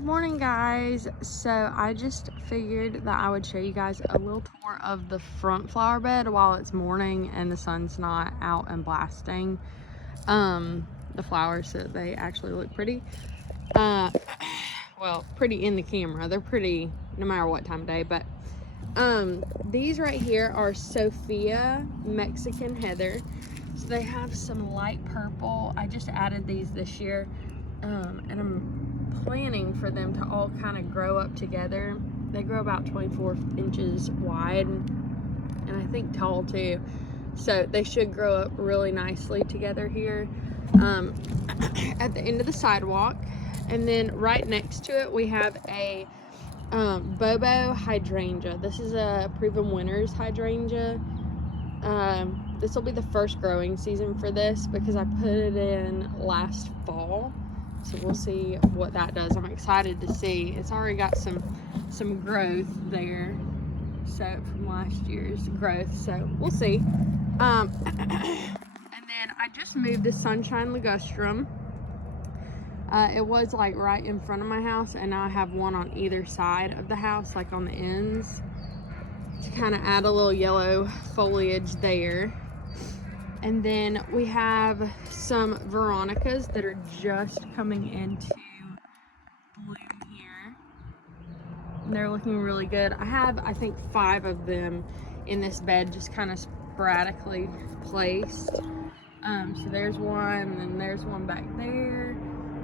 Good morning, guys. So I just figured that I would show you guys a little tour of the front flower bed while it's morning and the sun's not out and blasting the flowers, so they actually look pretty. Well, pretty in the camera. They're pretty no matter what time of day, but these right here are Sophia Mexican Heather. So they have some light purple. I just added these this year, and I'm planning for them to all kind of grow up together. They grow about 24 inches wide and I think tall too, so they should grow up really nicely together here at the end of the sidewalk. And then right next to it we have a Bobo hydrangea. This is a proven winners hydrangea. This will be the first growing season for this because I put it in last fall, so we'll see what that does. I'm excited to see. It's already got some growth there, so from last year's growth, so we'll see. And then I just moved the sunshine ligustrum. It was like right in front of my house, and now I have one on either side of the house, like on the ends, to kind of add a little yellow foliage there. And then we have some Veronicas that are just coming into bloom here. And they're looking really good. I have, I think, 5 of them in this bed, just kind of sporadically placed. So there's one, and then there's one back there,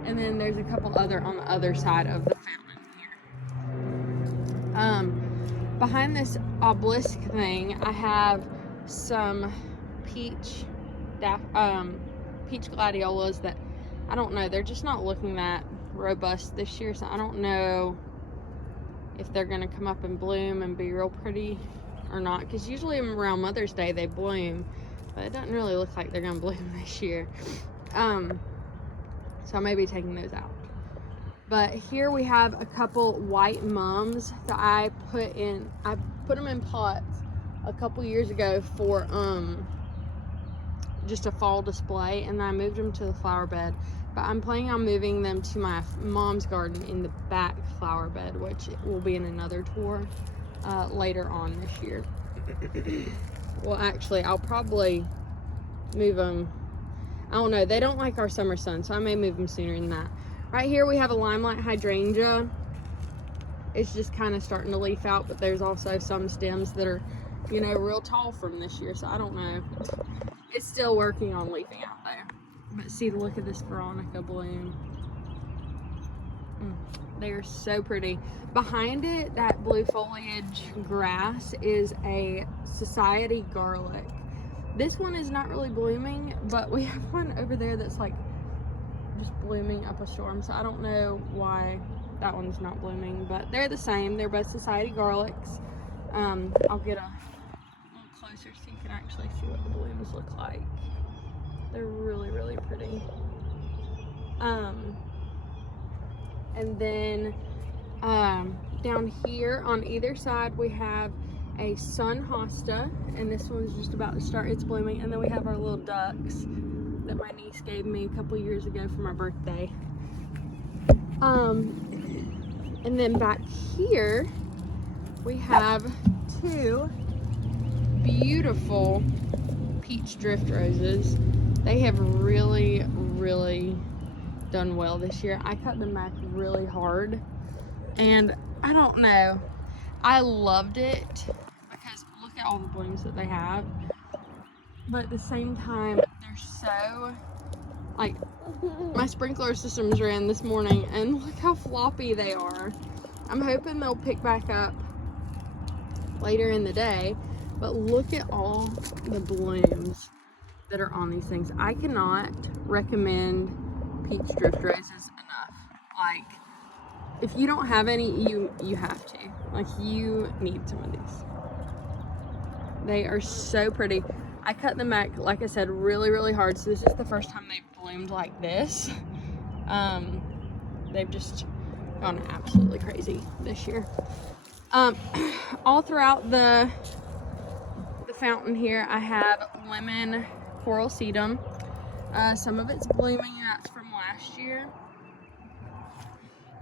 and then there's a couple other on the other side of the fountain here. Behind this obelisk thing, I have some peach gladiolas that I don't know, they're just not looking that robust this year, so I don't know if they're gonna come up and bloom and be real pretty or not, because usually around Mother's Day they bloom, but it doesn't really look like they're gonna bloom this year. So I may be taking those out. But here we have a couple white mums that I put them in pots a couple years ago for just a fall display, and then I moved them to the flower bed. But I'm planning on moving them to my mom's garden in the back flower bed, which will be in another tour later on this year. Well, actually, I'll probably move them. I don't know, they don't like our summer sun, so I may move them sooner than that. Right here we have a limelight hydrangea. It's just kind of starting to leaf out, but there's also some stems that are, you know, real tall from this year, so I don't know. It's still working on leafing out there. But see, look at this Veronica bloom. They are so pretty. Behind it, that blue foliage grass is a society garlic. This one is not really blooming, but we have one over there that's like just blooming up a storm, so I don't know why that one's not blooming, but they're the same. They're both society garlics. I'll get a little closer so you can actually see what the blooms look like. They're really, really pretty. And then down here on either side we have a sun hosta, and this one's just about to start its blooming. And then we have our little ducks that my niece gave me a couple years ago for my birthday. And then back here we have 2 beautiful peach drift roses. They have really, really done well this year. I cut them back really hard, and I don't know, I loved it because look at all the blooms that they have, but at the same time they're so, like, my sprinkler systems ran this morning and look how floppy they are. I'm hoping they'll pick back up later in the day, but look at all the blooms that are on these things. I cannot recommend peach drift roses enough. Like, if you don't have any, you have to. Like, you need some of these. They are so pretty. I cut them back, like I said, really, really hard. So this is the first time they've bloomed like this. They've just gone absolutely crazy this year. All throughout the fountain here, I have lemon coral sedum. Some of it's blooming, that's from last year.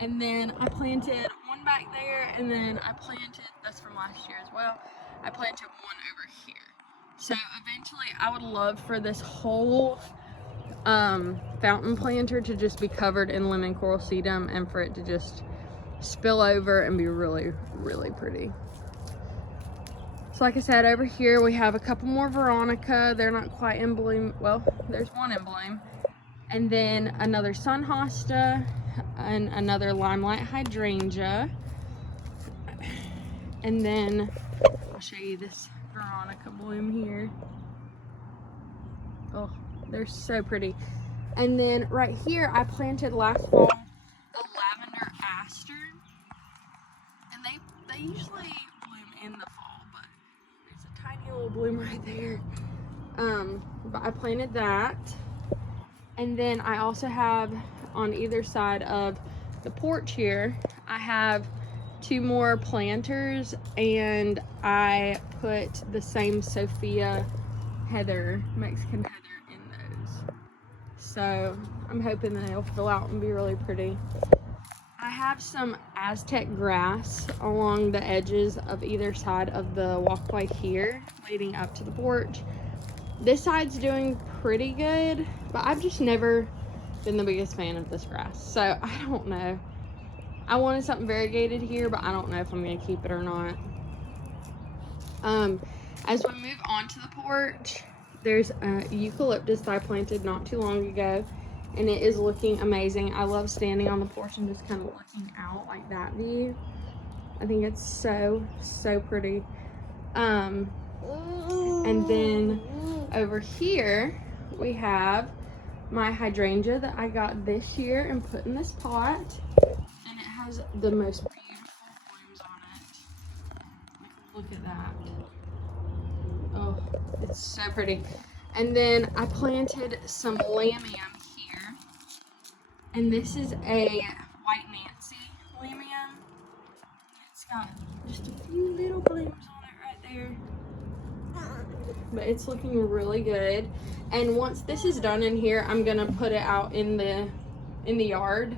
And then I planted one back there, and then I planted, that's from last year as well, I planted one over here. So eventually I would love for this whole fountain planter to just be covered in lemon coral sedum and for it to just spill over and be really, really pretty. So like I said, over here we have a couple more Veronica. They're not quite in bloom. Well, there's one in bloom. And then another sun hosta and another limelight hydrangea. And then I'll show you this Veronica bloom here. Oh, they're so pretty. And then right here I planted last fall the lavender aster. And they usually bloom in the fall, but there's a tiny little bloom right there. But I planted that. And then I also have on either side of the porch here, I have 2 more planters, and I put the same Sophia heather, Mexican heather, in those. So I'm hoping that they'll fill out and be really pretty. I have some Aztec grass along the edges of either side of the walkway here leading up to the porch. This side's doing pretty good, but I've just never been the biggest fan of this grass, so I don't know. I wanted something variegated here, but I don't know if I'm going to keep it or not. As we move on to the porch, there's a eucalyptus that I planted not too long ago, and it is looking amazing. I love standing on the porch and just kind of looking out like that view. I think it's so, so pretty. And then over here, we have my hydrangea that I got this year and put in this pot. And it has the most beautiful blooms on it. Look at that. Oh, it's so pretty. And then I planted some lamium here. And this is a White Nancy lamium. It's got just a few little blooms on it right there. But it's looking really good. And once this is done in here, I'm gonna put it out in the yard,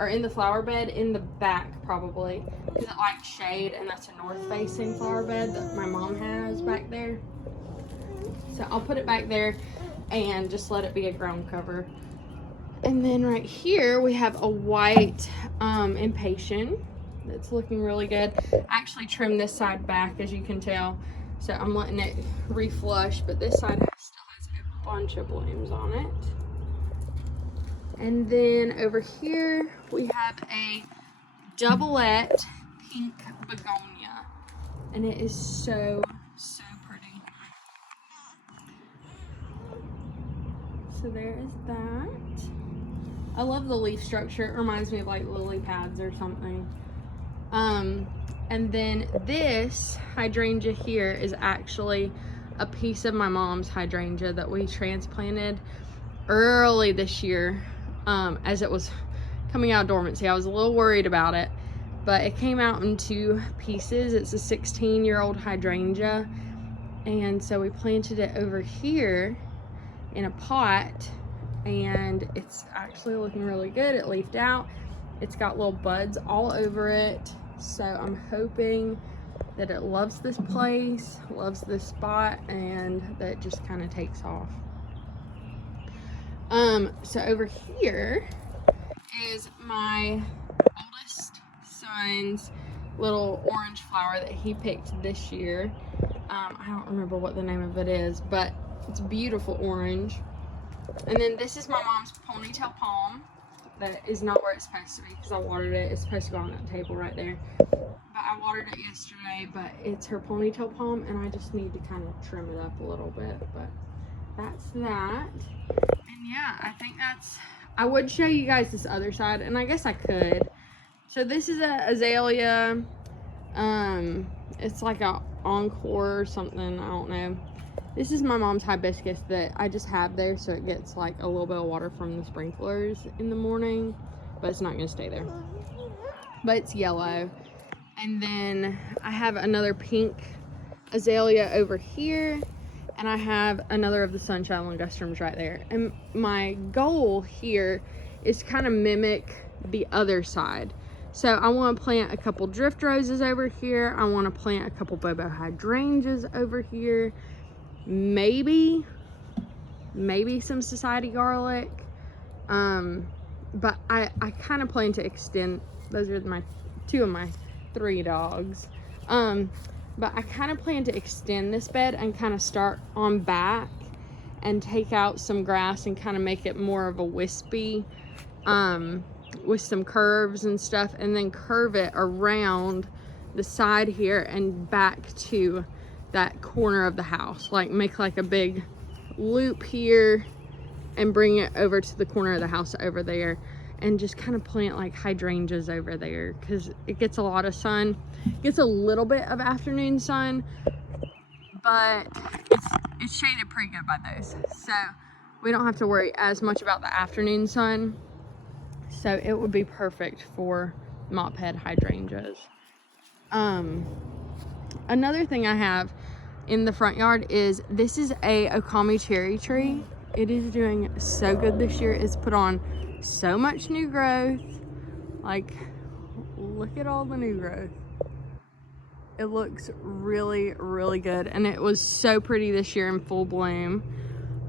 or in the flower bed in the back probably, because it likes shade, and that's a north facing flower bed that my mom has back there. So I'll put it back there and just let it be a ground cover. And then right here we have a white impatient that's looking really good. I actually trimmed this side back, as you can tell, so I'm letting it reflush, but this side still has a bunch of blooms on it. And then over here we have a doublet pink begonia, and it is so, so pretty. So there is that. I love the leaf structure. It reminds me of like lily pads or something. And then this hydrangea here is actually a piece of my mom's hydrangea that we transplanted early this year, as it was coming out of dormancy. I was a little worried about it, but it came out in 2 pieces. It's a 16-year-old hydrangea, and so we planted it over here in a pot, and it's actually looking really good. It leafed out. It's got little buds all over it, so I'm hoping that it loves this place, loves this spot, and that it just kind of takes off. So over here is my oldest son's little orange flower that he picked this year. I don't remember what the name of it is, but it's beautiful orange. And then this is my mom's ponytail palm that is not where it's supposed to be because I watered it. It's supposed to go on that table right there. But I watered it yesterday, but it's her ponytail palm, and I just need to kind of trim it up a little bit. But that's that. And yeah, I think that's, I would show you guys this other side, and I guess I could. So this is a azalea. It's like a encore or something, I don't know. This is my mom's hibiscus that I just have there so it gets like a little bit of water from the sprinklers in the morning, but it's not gonna stay there. But it's yellow. And then I have another pink azalea over here, and I have another of the sunshine langustrums right there. And my goal here is to kind of mimic the other side. So I want to plant a couple drift roses over here. I want to plant a couple bobo hydrangeas over here. Maybe some society garlic. But I kind of plan to extend. Those are my 2 of my 3 dogs. But I kind of plan to extend this bed and kind of start on back and take out some grass and kind of make it more of a wispy, with some curves and stuff, and then curve it around the side here and back to that corner of the house. Like make like a big loop here and bring it over to the corner of the house over there, and just kind of plant like hydrangeas over there, because it gets a lot of sun. It gets a little bit of afternoon sun, but it's shaded pretty good by those, so we don't have to worry as much about the afternoon sun. So it would be perfect for mop head hydrangeas. Another thing I have in the front yard is, this is a Okami cherry tree. It is doing so good this year. It's put on so much new growth. Like, look at all the new growth. It looks really, really good, and it was so pretty this year in full bloom.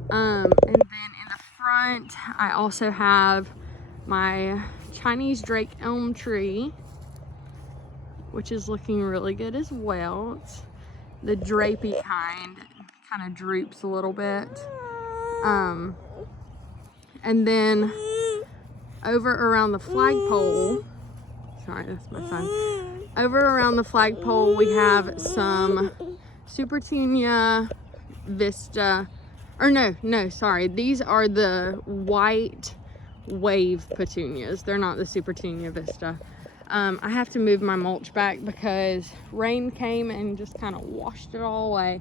And then in the front, I also have my Chinese drake elm tree, which is looking really good as well. It's the drapey kind of droops a little bit. And then over around the flagpole, sorry, that's my son. Over around the flagpole, we have some Supertunia Vista, or no, sorry. These are the white wave petunias. They're not the Supertunia Vista. I have to move my mulch back because rain came and just kind of washed it all away.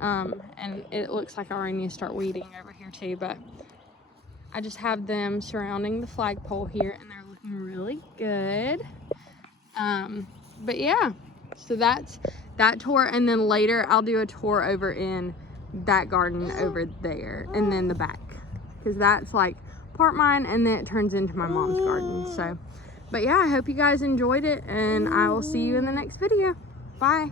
And it looks like I already need to start weeding over here too, but I just have them surrounding the flagpole here, and they're looking really good. But yeah, so that's that tour, and then later I'll do a tour over in that garden over there, and then the back, because that's like part mine, and then it turns into my mom's garden. So, but yeah, I hope you guys enjoyed it, and I will see you in the next video. Bye.